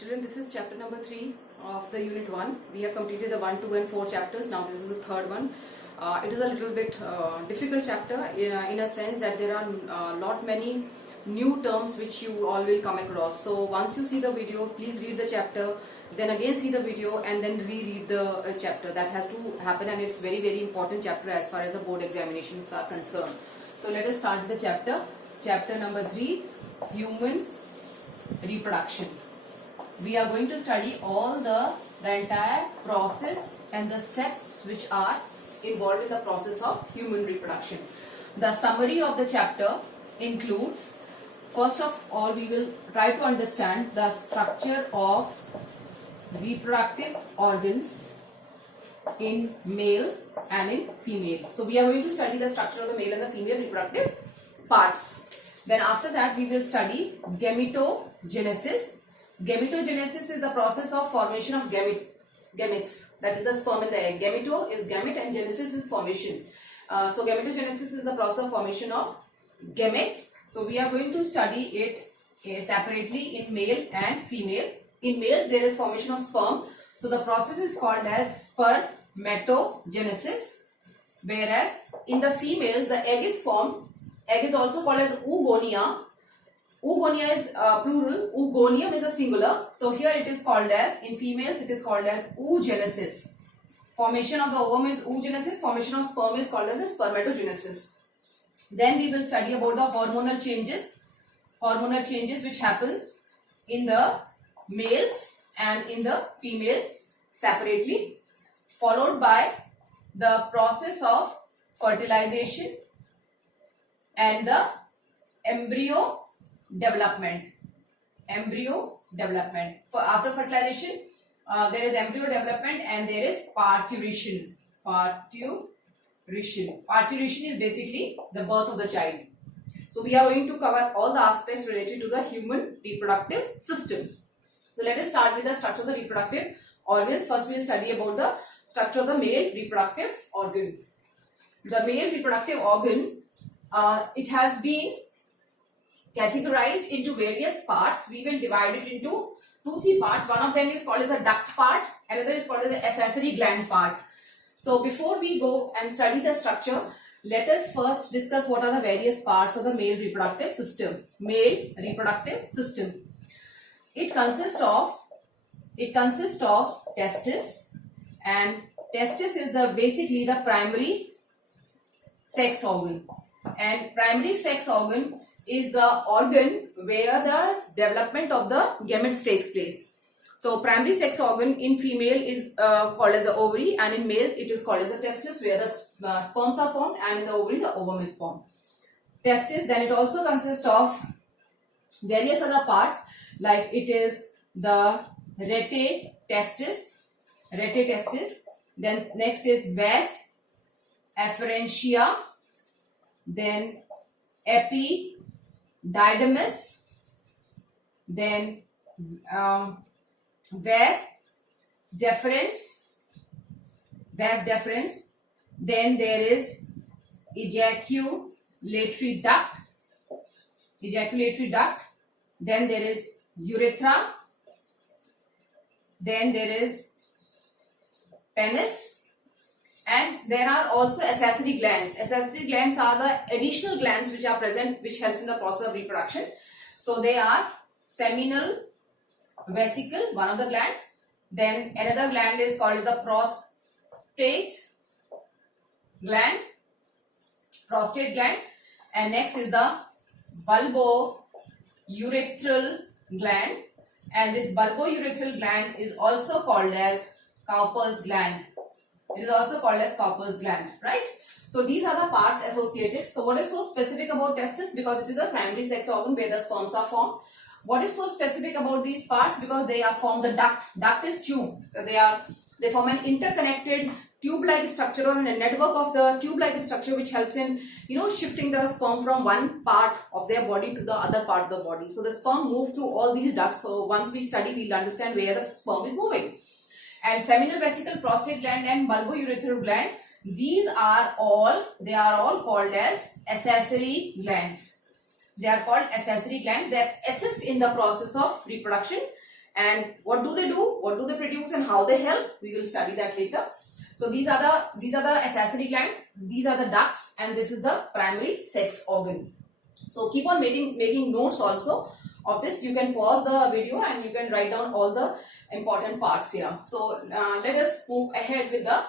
Children, this is chapter number 3 of the unit 1. We have completed the 1, 2 and 4 chapters. Now this is the third one. It is a little bit difficult chapter in a sense that there are lot many new terms which you all will come across. So once you see the video, please read the chapter, then again see the video and then reread the chapter. That has to happen, and it's very important chapter as far as the board examinations are concerned. So let us start the chapter. Chapter number 3, human reproduction. We are going to study all the entire process and the steps which are involved in the process of human reproduction. The summary of the chapter includes, first of all, we will try to understand the structure of reproductive organs in male and in female. So we are going to study the structure of the male and the female reproductive parts. Then after that we will study gametogenesis. Gametogenesis is the process of formation of gametes, that is the sperm and the egg. Gameto is gamete and genesis is formation. So gametogenesis is the process of formation of gametes. So we are going to study it separately in male and female. In males there is formation of sperm. So the process is called as spermatogenesis, whereas in the females the egg is formed. Egg is also called as oogonia. Oogonia is plural, oogonium is a singular. So here it is called as, in females it is called as oogenesis. Formation of the ovum is oogenesis, formation of sperm is called as a spermatogenesis. Then we will study about the hormonal changes which happens in the males and in the females separately, followed by the process of fertilization and the embryo development. For after fertilization there is embryo development and there is parturition. Parturition is basically the birth of the child. So we are going to cover all the aspects related to the human reproductive system. So let us start with the structure of the reproductive organs. First we will study about the structure of the male reproductive organ. The male reproductive organ, it has been categorized into various parts. We will divide it into 2-3 parts. One of them is called as the duct part, another is called as the accessory gland part. So before we go and study the structure, let us first discuss what are the various parts of the male reproductive system. Male reproductive system. It consists of testis, and testis is basically the primary sex organ. And primary sex organ is the organ where the development of the gametes takes place. So primary sex organ in female is called as the ovary, and in male it is called as the testis, where the sperms are formed, and in the ovary the ovum is formed. Testis, then it also consists of various other parts, like it is the rete testis, then next is vas afferentia, then epididymis, then vas deferens, then there is ejaculatory duct, then there is urethra, then there is penis, and there are also accessory glands. Accessory glands are the additional glands which are present, which helps in the process of reproduction. So they are seminal vesicle, one of the gland. Then another gland is called as the prostate gland, and next is the bulbourethral gland, and this bulbourethral gland is also called as Cowper's gland. It is also called as Cowper's gland, right? So these are the parts associated. So what is so specific about testis? Because it is a primary sex organ where the sperms are formed. What is so specific about these parts? Because they are formed the duct. Duct is tube. So they form an interconnected tube-like structure, or a network of the tube-like structure, which helps in shifting the sperm from one part of their body to the other part of the body. So the sperm moves through all these ducts. So once we study, we'll understand where the sperm is moving. And seminal vesicle, prostate gland and bulbourethral gland, they are all called as accessory glands. They are called accessory glands that assist in the process of reproduction, And what do they do? What do they produce and how they help? We will study that later. So these are the accessory gland, these are the ducts, and this is the primary sex organ. So keep on making notes also of this. You can pause the video and you can write down all the important parts here. So let us move ahead with the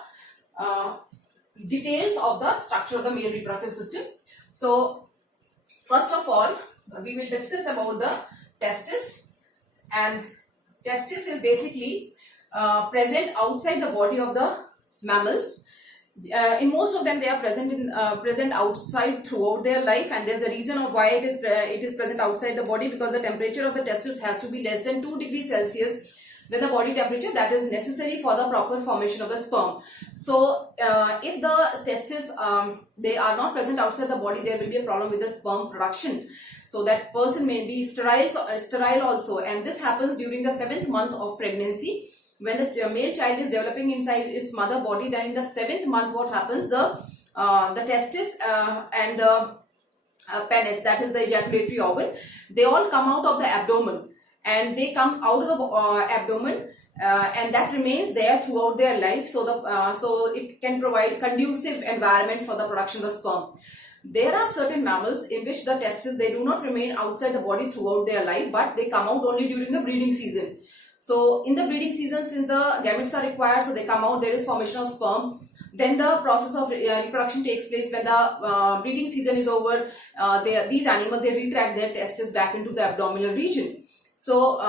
details of the structure of the male reproductive system. So first of all, we will discuss about the testis. And testis is basically present outside the body of the mammals. In most of them, they are present outside throughout their life, and there's a reason of why it is present outside the body, because the temperature of the testis has to be less than 2 degrees Celsius than the body temperature that is necessary for the proper formation of the sperm. So if the testes they are not present outside the body, there will be a problem with the sperm production. So that person may be sterile also, and this happens during the 7th month of pregnancy. When the male child is developing inside its mother body, then in the 7th month what happens, the testis and the penis, that is the ejaculatory organ, they all come out of the abdomen, and they come out of the abdomen and that remains there throughout their life. So it can provide conducive environment for the production of the sperm. There are certain mammals in which the testes, they do not remain outside the body throughout their life, but they come out only during the breeding season. So in the breeding season, since the gametes are required, so they come out, there is formation of sperm. Then the process of reproduction takes place. When the breeding season is over, these animals, they retract their testes back into the abdominal region. So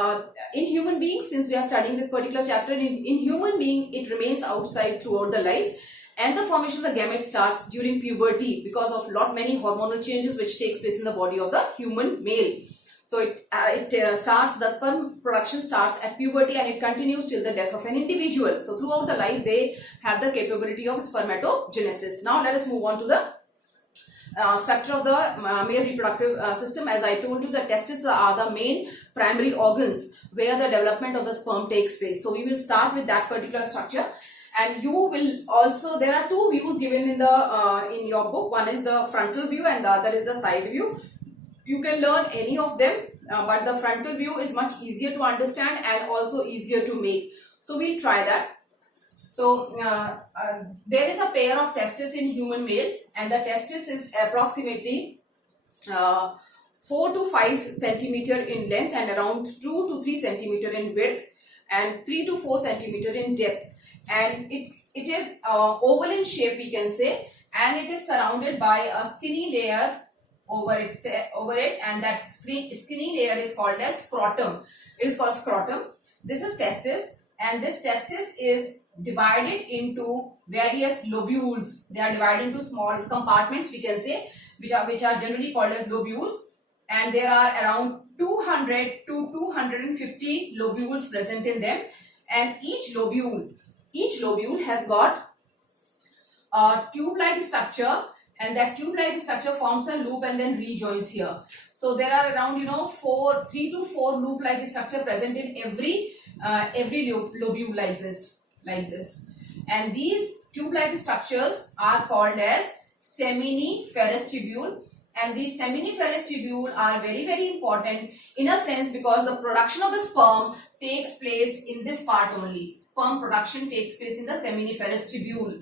in human beings, since we are studying this particular chapter, in human being, it remains outside throughout the life. And the formation of the gamete starts during puberty because of many hormonal changes which takes place in the body of the human male. So the sperm production starts at puberty and it continues till the death of an individual. So throughout the life, they have the capability of spermatogenesis. Now let us move on to the structure of the male reproductive system. As I told you, the testes are the main primary organs where the development of the sperm takes place. So we will start with that particular structure. And you will also, there are two views given in your book. One is the frontal view and the other is the side view. You can learn any of them, but the frontal view is much easier to understand and also easier to make. So we'll try that. So there is a pair of testes in human males, and the testis is approximately 4 to 5 centimeter in length and around 2 to 3 centimeter in width and 3 to 4 centimeter in depth. And it is oval in shape, we can say, and it is surrounded by a skinny layer over it, and that skinny layer is called as scrotum. It is called scrotum. This is testis, and this testis is divided into various lobules. They are divided into small compartments, we can say, which are generally called as lobules, and there are around 200 to 250 lobules present in them, and each lobule has got a tube-like structure, and that tube-like structure forms a loop and then rejoins here. So there are around 3 to 4 loop-like structure present in every lobule like this. And these tube-like structures are called as seminiferous tubule. And these seminiferous tubule are very, very important in a sense because the production of the sperm takes place in this part only. Sperm production takes place in the seminiferous tubule.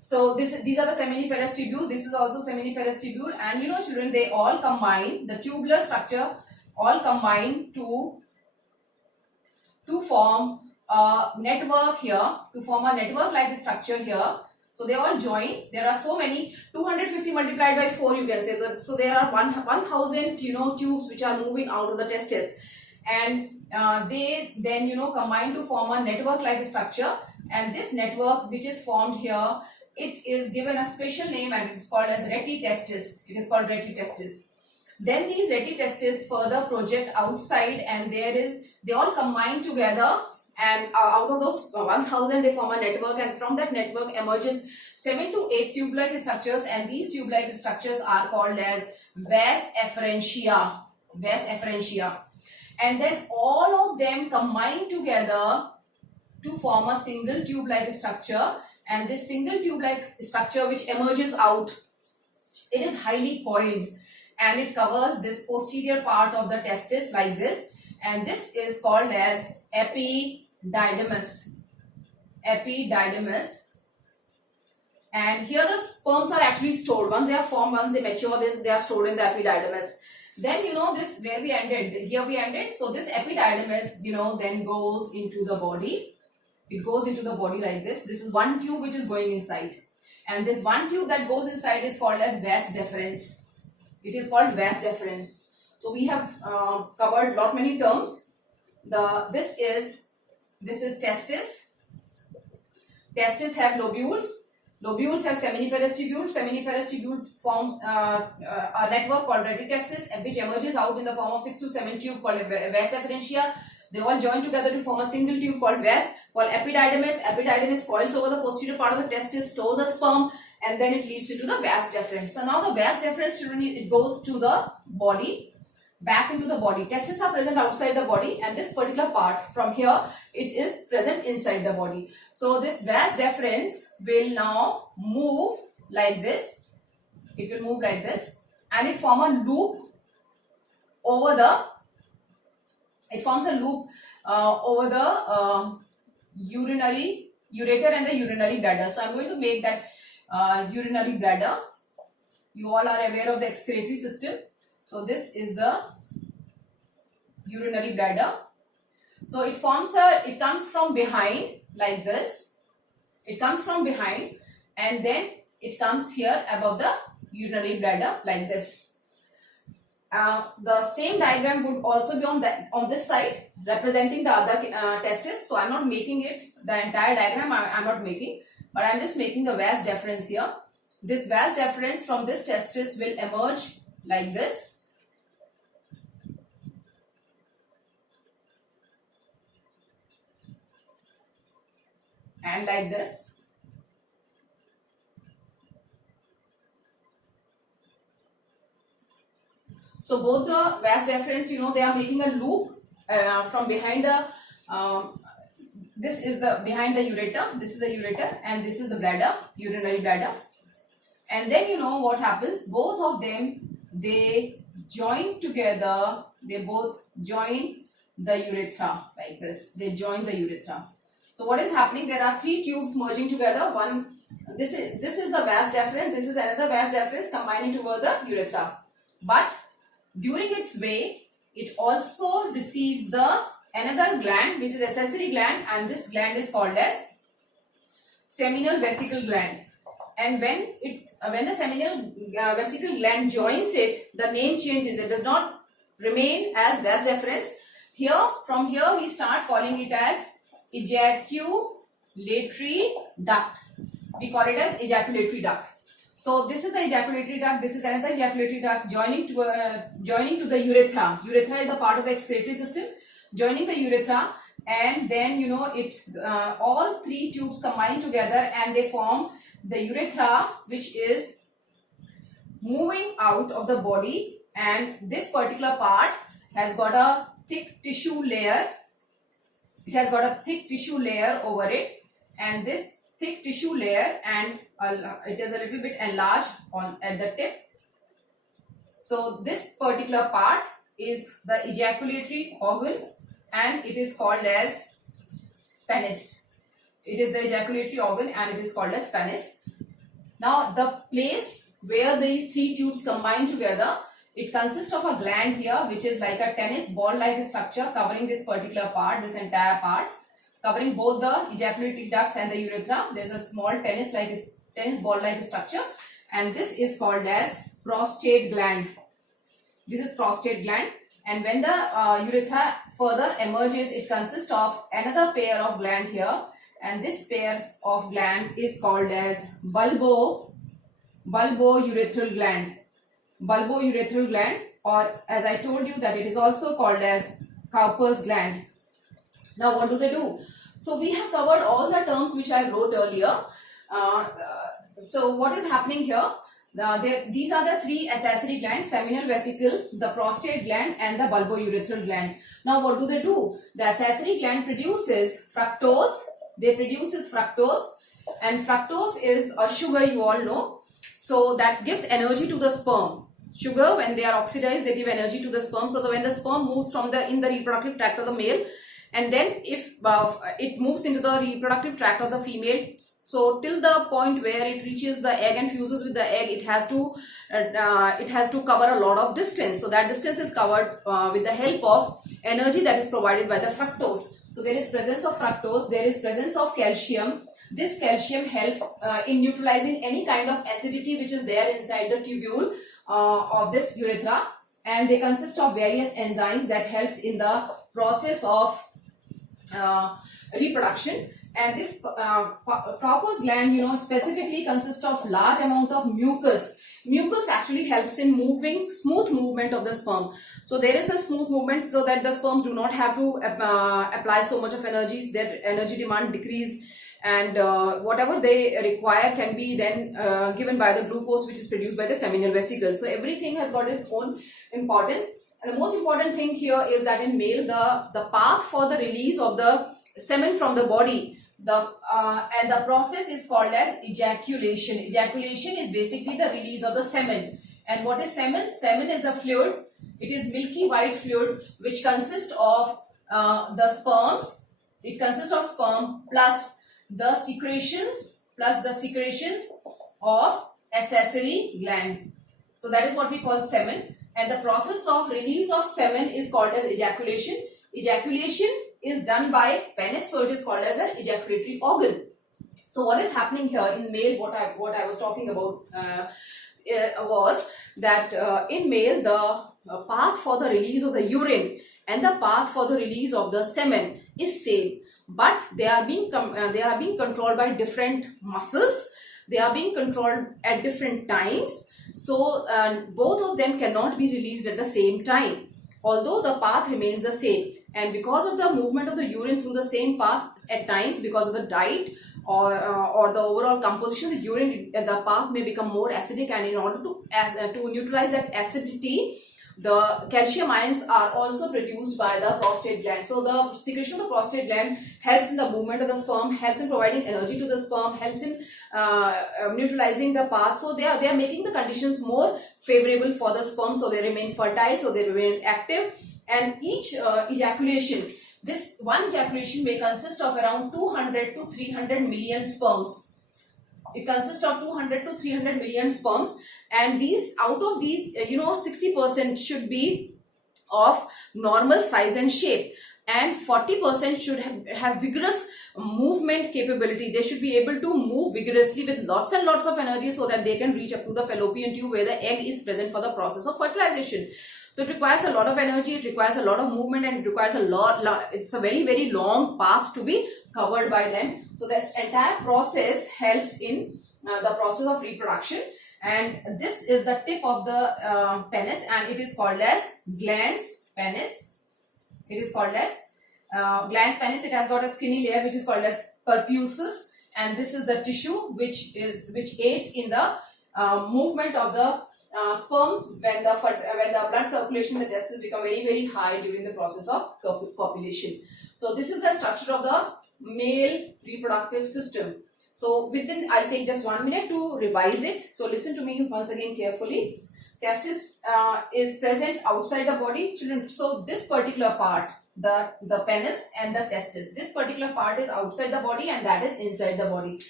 So these are the seminiferous tubule. This is also seminiferous tubule, and children, they all combine, the tubular structure all combine to form a network here, to form a network like structure here. So they all join. There are so many, 250 multiplied by 4, you can say. So there are 1000 tubes which are moving out of the testis, and they then combine to form a network like structure. And this network which is formed here, it is given a special name and it is called as retitestis. It is called retitestis. Then these retitestis further project outside, and they all combine together, and out of those 1000 they form a network, and from that network emerges 7 to 8 tube-like structures, and these tube-like structures are called as vas efferentia. And then all of them combine together to form a single tube-like structure. And this single tube-like structure which emerges out, it is highly coiled, and it covers this posterior part of the testis like this, and this is called as epididymis. Epididymis. And here the sperms are actually stored. Once they are formed, once they mature, they are stored in the epididymis. Then, you know, this where we ended, here we ended. So this epididymis, you know, then goes into the body. It goes into the body like this. This is one tube which is going inside. And this one tube that goes inside is called as vas deferens. It is called vas deferens. So we have covered lot many terms. This is testis. Testis have lobules. Lobules have seminiferous tubule. Seminiferous tubule forms a network called retitestis, which emerges out in the form of 6 to 7 tube called vas efferentia. They all join together to form a single tube called vas, called epididymis. Epididymis coils over the posterior part of the testis, store the sperm, and then it leads to the vas deferens. So now the vas deferens, it goes to the body, back into the body. Testes are present outside the body, and this particular part from here, it is present inside the body. So this vas deferens will now move like this. It will move like this, and it forms a loop over the. It forms a loop over the ureter and the urinary bladder. So I'm going to make that urinary bladder. You all are aware of the excretory system. So this is the urinary bladder. So it comes from behind like this. It comes from behind, and then it comes here above the urinary bladder like this. The same diagram would also be on this side, representing the other testis. So I'm not making it, the entire diagram I'm not making, but I'm just making the vas deferens here. This vas deferens from this testis will emerge like this. And like this. So both the vas deferens, you know, they are making a loop from behind the, this is the behind the ureter, this is the ureter, and this is the bladder, urinary bladder. And then, you know, what happens, both of them, they join together, they both join the urethra like this, they join the urethra. So what is happening, there are 3 tubes merging together. One, this is the vas deferens, this is another vas deferens combining toward the urethra. But during its way, it also receives another gland, which is accessory gland, and this gland is called as seminal vesicle gland. And when the seminal vesicle gland joins it, the name changes. It does not remain as vas deferens. From here we start calling it as ejaculatory duct. We call it as ejaculatory duct. So this is the ejaculatory duct, this is another ejaculatory duct joining to the urethra. Urethra is a part of the excretory system, joining the urethra, and then, you know, all 3 tubes combine together and they form the urethra, which is moving out of the body, and this particular part has got a thick tissue layer. It has got a thick tissue layer over it, and this thick tissue layer, and it is a little bit enlarged at the tip. So this particular part is the ejaculatory organ, and it is called as penis. It is the ejaculatory organ and it is called as penis. Now the place where these 3 tubes combine together, it consists of a gland here, which is like a tennis ball like structure covering this particular part, this entire part, covering both the ejaculatory ducts and the urethra. There is a small tennis ball like structure, and this is called as prostate gland. This is prostate gland, and when the urethra further emerges, it consists of another pair of gland here, and this pair of gland is called as bulbourethral gland. Bulbourethral gland, or as I told you that it is also called as Cowper's gland. Now what do they do? So we have covered all the terms which I wrote earlier. So what is happening here? These are the 3 accessory glands: seminal vesicle, the prostate gland, and the bulbourethral gland. Now what do they do? The accessory gland produces fructose. They produces fructose, and fructose is a sugar, you all know. So that gives energy to the sperm. sugar, when they are oxidized, they give energy to the sperm. So when the sperm moves from in the reproductive tract of the male, and then if it moves into the reproductive tract of the female, so till the point where it reaches the egg and fuses with the egg, it has to cover a lot of distance. So that distance is covered with the help of energy that is provided by the fructose. So there is presence of fructose, there is presence of calcium. This calcium helps in neutralizing any kind of acidity which is there inside the tubule of this urethra, and they consist of various enzymes that helps in the process of reproduction. And this Cowper's gland, specifically consists of large amount of mucus. Mucus actually helps in smooth movement of the sperm. So there is a smooth movement so that the sperms do not have to apply so much of energy. Their energy demand decrease, and whatever they require can be then given by the glucose which is produced by the seminal vesicle. So everything has got its own importance. And the most important thing here is that in male, the path for the release of the semen from the body, and the process is called as ejaculation. Ejaculation is basically the release of the semen. And what is semen? Semen is a fluid. It is milky white fluid which consists of the sperms. It consists of sperm plus the secretions of accessory gland. So that is what we call semen. And the process of release of semen is called as ejaculation. Ejaculation is done by penis, so it is called as an ejaculatory organ. So what is happening here in male, what I was talking about was that in male, the path for the release of the urine and the path for the release of the semen is same, but they are being controlled by different muscles. They are being controlled at different times. So both of them cannot be released at the same time, although the path remains the same. And because of the movement of the urine through the same path, at times because of the diet or the overall composition, the path may become more acidic, and in order to neutralize that acidity, the calcium ions are also produced by the prostate gland. So the secretion of the prostate gland helps in the movement of the sperm, helps in providing energy to the sperm, helps in neutralizing the path. So they are making the conditions more favorable for the sperm, so they remain fertile, so they remain active. And each ejaculation, this one ejaculation may consist of around 200 to 300 million sperms. It consists of 200 to 300 million sperms, and out of these 60% should be of normal size and shape, and 40% should have vigorous movement capability. They should be able to move vigorously with lots and lots of energy so that they can reach up to the fallopian tube where the egg is present for the process of fertilization. So it requires a lot of energy, it requires a lot of movement, and it requires it's a very, very long path to be covered by them. So this entire process helps in the process of reproduction. And this is the tip of the penis, and it is called as glans penis. It is called as glans penis. It has got a skinny layer which is called as pertussis, and this is the tissue which aids in the movement of the sperms when the blood circulation in the testes become very, very high during the process of copulation. So this is the structure of the male reproductive system. So I'll take just 1 minute to revise it. So listen to me once again carefully. Testis is present outside the body, children. So this particular part, the penis and the testis, this particular part is outside the body, and that is inside the body.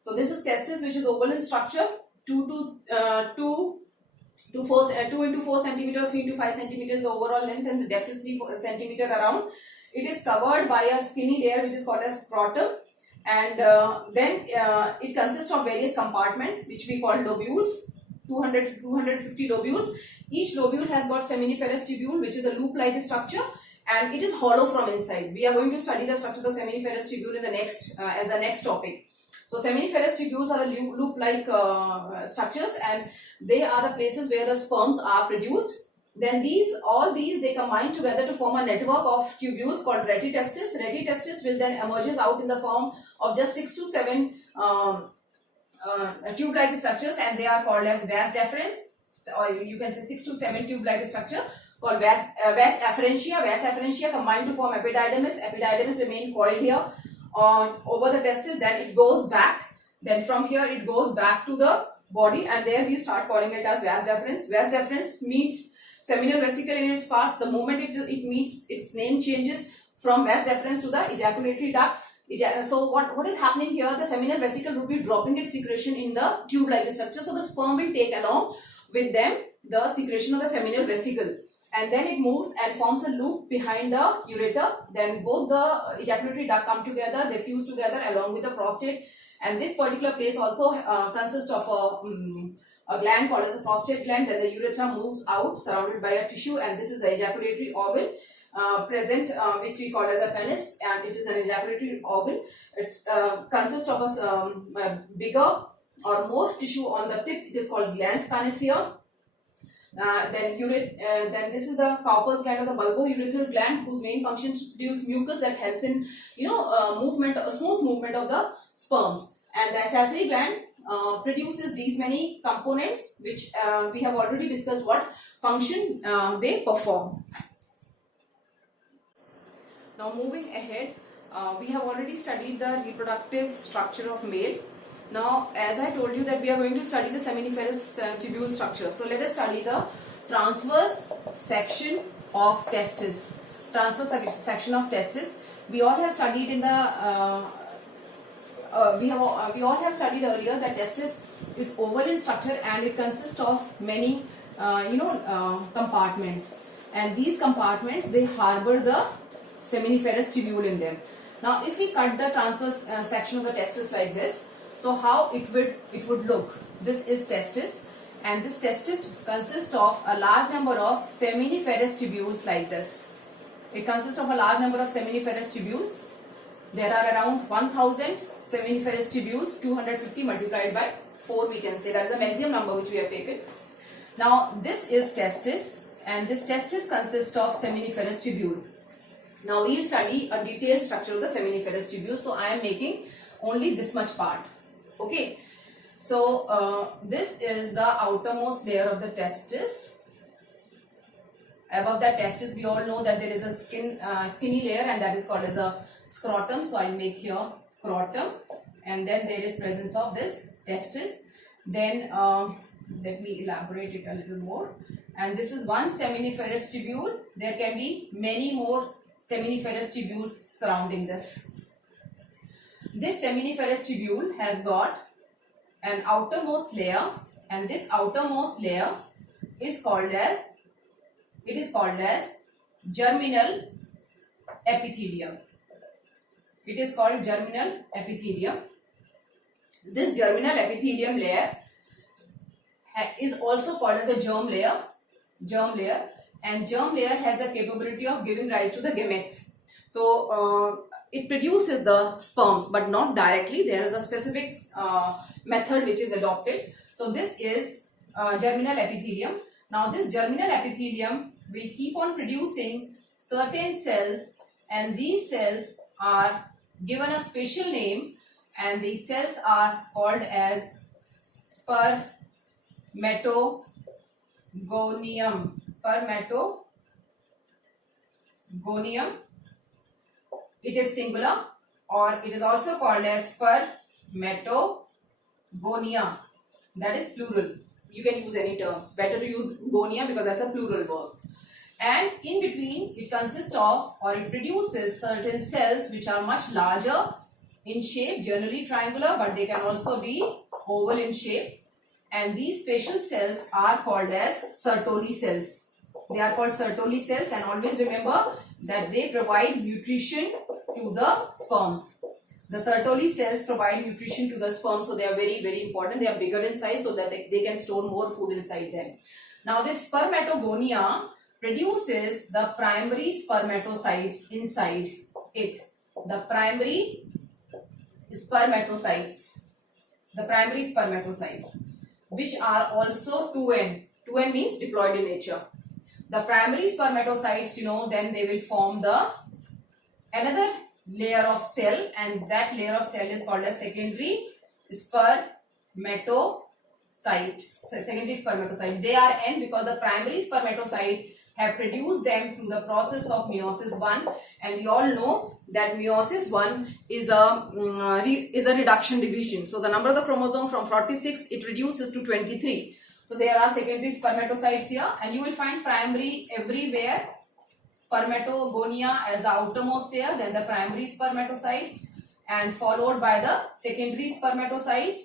So this is testis, which is oval in structure, 2 into 4 centimeter, 3 into 5 centimeters overall length, and the depth is 3 centimeter around. It is covered by a skinny layer which is called as scrotum, and then it consists of various compartments which we call lobules, 200 to 250 lobules. Each lobule has got seminiferous tubule, which is a loop-like structure, and it is hollow from inside. We are going to study the structure of the seminiferous tubule in the next as a next topic. So seminiferous tubules are the loop-like structures, and they are the places where the sperms are produced. Then all these they combine together to form a network of tubules called retitestis. Retitestis will then emerges out in the form of just 6 to 7 tube-like structures, and they are called as vas deferens, or you can say 6 to 7 tube-like structure called vas afferentia. Vas afferentia combine to form epididymis. Epididymis remain coiled here over the testis. Then it goes back. Then from here it goes back to the body, and there we start calling it as vas deferens. Vas deferens meets seminal vesicle in its path. The moment it meets, its name changes from vas deferens to the ejaculatory duct. So what is happening here? The seminal vesicle will be dropping its secretion in the tube-like structure. So the sperm will take along with them the secretion of the seminal vesicle, and then it moves and forms a loop behind the ureter. Then both the ejaculatory duct come together, they fuse together along with the prostate, and this particular place also consists of a gland called as a prostate gland. Then the urethra moves out surrounded by a tissue, and this is the ejaculatory organ present, which we call as a penis, and it is an ejaculatory organ. It's consists of a bigger or more tissue on the tip. It is called glans panicea. Then this is the Cowper's gland, or the bulbourethral gland, whose main function is to produce mucus that helps in smooth movement of the sperms. And the Assassin gland produces these many components, which we have already discussed what function they perform. Now moving ahead, we have already studied the reproductive structure of male. Now, as I told you that we are going to study the seminiferous tubule structure. So let us study the transverse section of testis. Transverse section of testis. We all have studied in the we all have studied earlier that testis is oval in structure, and it consists of many compartments, and these compartments, they harbor the seminiferous tubule in them. Now, if we cut the transverse section of the testis like this, so how it would look? This is testis, and this testis consists of a large number of seminiferous tubules like this. It consists of a large number of seminiferous tubules. There are around 1000 seminiferous tubules. 250 multiplied by 4, we can say that is the maximum number which we have taken. Now this is testis, and this testis consists of seminiferous tubule. Now we will study a detailed structure of the seminiferous tubule. So I am making only this much part. Okay, so this is the outermost layer of the testis. Above that testis, we all know that there is a skinny layer, and that is called as a scrotum. So I'll make here scrotum, and then there is presence of this testis. Then let me elaborate it a little more. And this is one seminiferous tubule. There can be many more seminiferous tubules surrounding this. This seminiferous tubule has got an outermost layer, and this outermost layer is called as germinal epithelium. It is called germinal epithelium. This germinal epithelium layer is also called as a germ layer, and germ layer has the capability of giving rise to the gametes. So it produces the sperms, but not directly. There is a specific method which is adopted. So this is germinal epithelium. Now this germinal epithelium will keep on producing certain cells, and these cells are given a special name, and these cells are called as spermatogonium. Spermatogonium. It is singular, or it is also called as spermatogonia. That is plural. You can use any term. Better to use gonia because that's a plural verb. And in between, it consists of, or it produces certain cells which are much larger in shape, generally triangular, but they can also be oval in shape. And these special cells are called as Sertoli cells. They are called Sertoli cells, and always remember that they provide nutrition to the sperms. The Sertoli cells provide nutrition to the sperm, so they are very, very important. They are bigger in size so that they can store more food inside them. Now this spermatogonia produces the primary spermatocytes inside it. The primary spermatocytes, which are also 2N. 2N means diploid in nature. The primary spermatocytes, then they will form another layer of cell, and that layer of cell is called as secondary spermatocyte. They are N because the primary spermatocyte have produced them through the process of meiosis 1, and we all know that meiosis 1 is a reduction division. So the number of the chromosome from 46 it reduces to 23. So there are secondary spermatocytes here, and you will find primary everywhere. Spermatogonia as the outermost layer, then the primary spermatocytes, and followed by the secondary spermatocytes.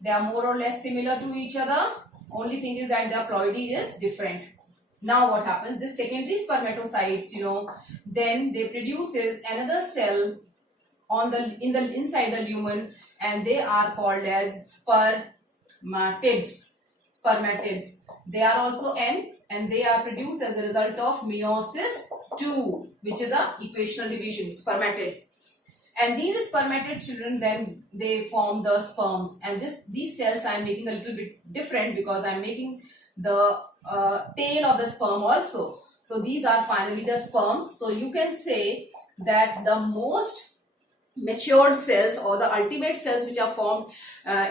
They are more or less similar to each other. Only thing is that the ploidy is different. Now what happens? This secondary spermatocytes, then they produces another cell inside the lumen, and they are called as spermatids. They are also N, and they are produced as a result of meiosis 2, which is a equational division, spermatids. And these spermatid children, then they form the sperms. And these cells I am making a little bit different because I am making the tail of the sperm also. So these are finally the sperms. So you can say that the most matured cells or the ultimate cells which are formed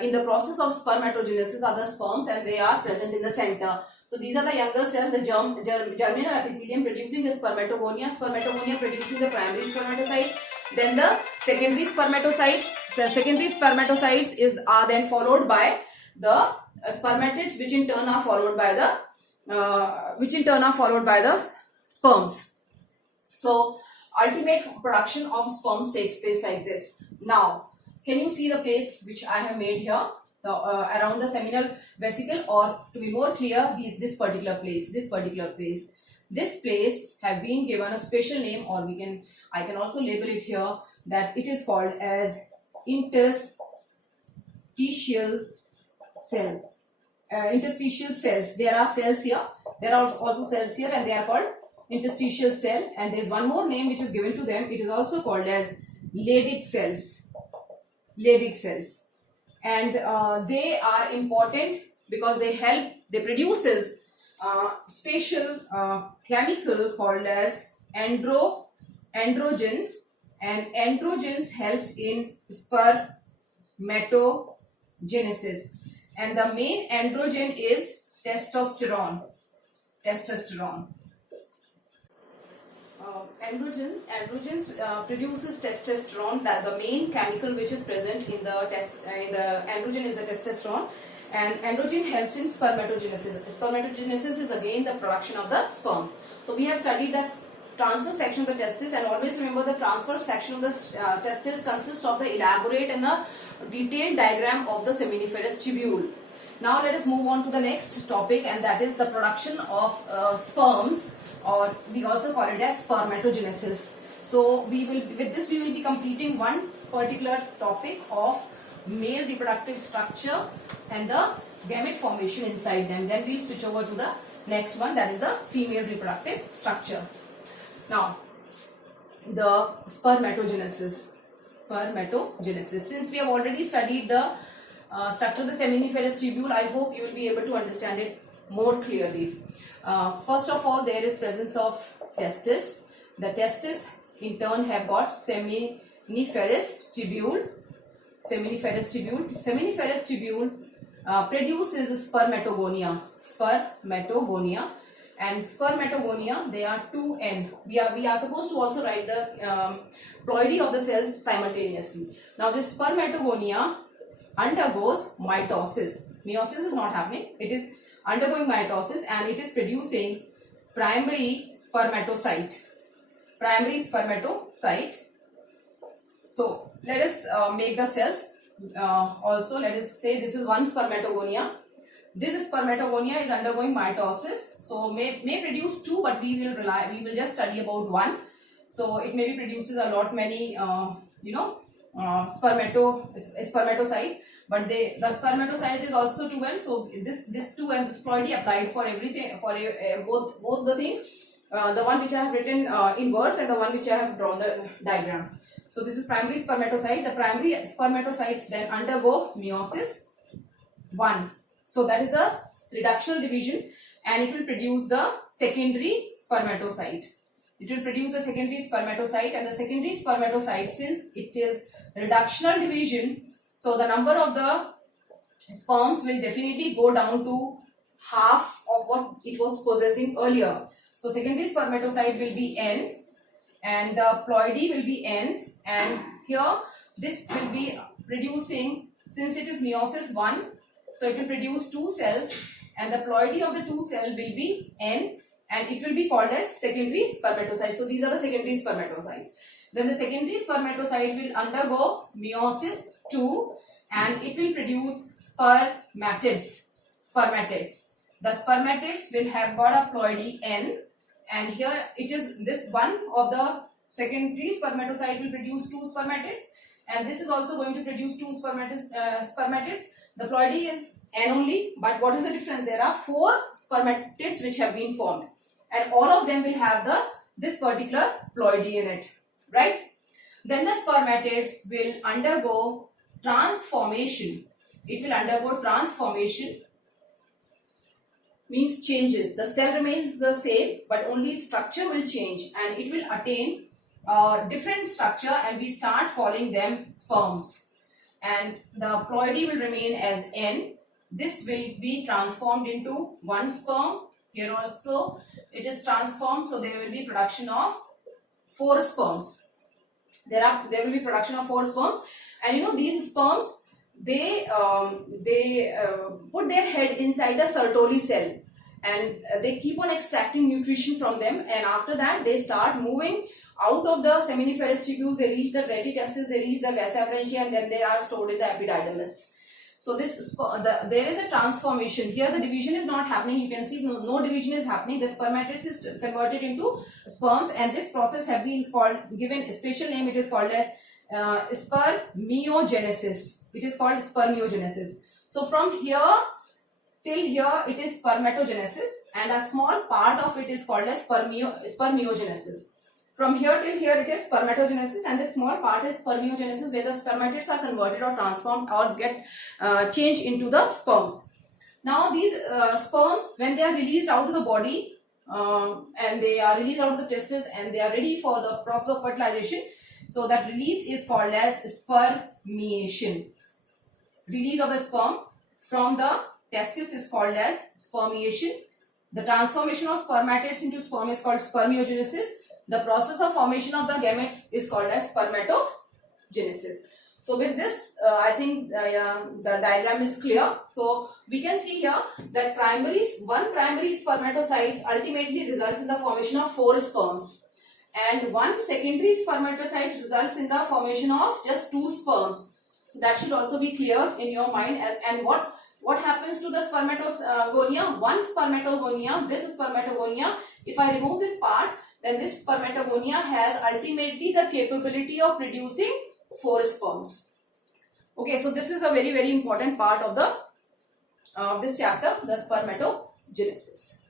in the process of spermatogenesis are the sperms, and they are present in the center. So these are the younger cells, the germinal epithelium producing the spermatogonia producing the primary spermatocyte. Then the secondary spermatocytes. The secondary spermatocytes are then followed by the spermatids, which in turn are followed by the sperms. So ultimate production of sperms takes place like this. Now, can you see the place which I have made here? Around the seminal vesicle, or to be more clear, this particular place. This place have been given a special name, or I can also label it here that it is called as interstitial cell. Interstitial cells. There are cells here. There are also cells here, and they are called interstitial cell. And there is one more name which is given to them. It is also called as Leydig cells. Leydig cells. And they are important because they produces special chemical called as androgens, and androgens helps in spermatogenesis, and the main androgen is testosterone. Androgens produces testosterone. That the main chemical which is present in the androgen is the testosterone, and androgen helps in spermatogenesis. Spermatogenesis is again the production of the sperms. So we have studied the transverse section of the testis, and always remember the transverse section of the testis consists of the elaborate and the detailed diagram of the seminiferous tubule. Now let us move on to the next topic, and that is the production of sperms, or we also call it as spermatogenesis. So with this we will be completing one particular topic of male reproductive structure and the gamete formation inside them. Then we'll switch over to the next one, that is the female reproductive structure. Now, the spermatogenesis. Since we have already studied the structure of the seminiferous tubule, I hope you will be able to understand it more clearly. First of all, there is presence of testis. The testis in turn have got seminiferous tubule. Seminiferous tubule produces spermatogonia. And spermatogonia, they are 2N. We are supposed to also write the ploidy of the cells simultaneously. Now this spermatogonia undergoes mitosis. Meiosis is not happening. It is undergoing mitosis, and it is producing primary spermatocyte. So let us make the cells. Also, let us say this is one spermatogonia. This spermatogonia is undergoing mitosis, so may produce two, but we will just study about one. So it maybe produces a lot many spermatocyte, but the spermatocyte is also 2N. So this 2N, this ploidy applied for everything, for both the things. The one which I have written in words and the one which I have drawn the diagram. So this is primary spermatocyte. The primary spermatocytes then undergo meiosis 1. So that is the reductional division, and it will produce the secondary spermatocyte. And the secondary spermatocyte, since it is reductional division, so the number of the sperms will definitely go down to half of what it was possessing earlier. So secondary spermatocyte will be N, and the ploidy will be N, and here this will be producing, since it is meiosis 1, so it will produce 2 cells, and the ploidy of the 2 cell will be N, and it will be called as secondary spermatocyte. So these are the secondary spermatocytes. Then the secondary spermatocyte will undergo meiosis 2, and it will produce spermatids. The spermatids will have got a ploidy N, and here it is, this one of the secondary spermatocyte will produce 2 spermatids, and this is also going to produce 2 spermatids. The ploidy is N only, but what is the difference? There are 4 spermatids which have been formed, and all of them will have this particular ploidy in it, right? Then the spermatids will undergo transformation. It will undergo transformation, means changes. The cell remains the same, but only structure will change, and it will attain different structure, and we start calling them sperms. And the ploidy will remain as N. This will be transformed into 1 sperm. Here also it is transformed, so there will be production of 4 sperms. There will be production of 4 sperm, and you know, these sperms, they put their head inside the Sertoli cell, and they keep on extracting nutrition from them, and after that they start moving out of the seminiferous tubule. They reach the rete testis, they reach the vasa franchia, and then they are stored in the epididymis. So there is a transformation. Here the division is not happening. You can see no division is happening. The spermatids is converted into sperms, and this process have been given a special name. It is called spermiogenesis. It is called spermiogenesis. So from here till here it is spermatogenesis, and a small part of it is called as spermiogenesis. From here till here it is spermatogenesis, and the small part is spermiogenesis, where the spermatids are converted or transformed or get changed into the sperms. Now these sperms, when they are released out of the body, and they are released out of the testes, and they are ready for the process of fertilization, so that release is called as spermiation. Release of the sperm from the testis is called as spermiation. The transformation of spermatids into sperm is called spermiogenesis. The process of formation of the gametes is called as spermatogenesis. So with this, I think the diagram is clear. So we can see here that one primary spermatocyte ultimately results in the formation of 4 sperms, and one secondary spermatocyte results in the formation of just 2 sperms. So that should also be clear in your mind. And what happens to the spermatogonia? One spermatogonia, this spermatogonia, if I remove this part, then this spermatogonia has ultimately the capability of producing 4 sperms. Okay, so this is a very, very important part of this chapter, the spermatogenesis.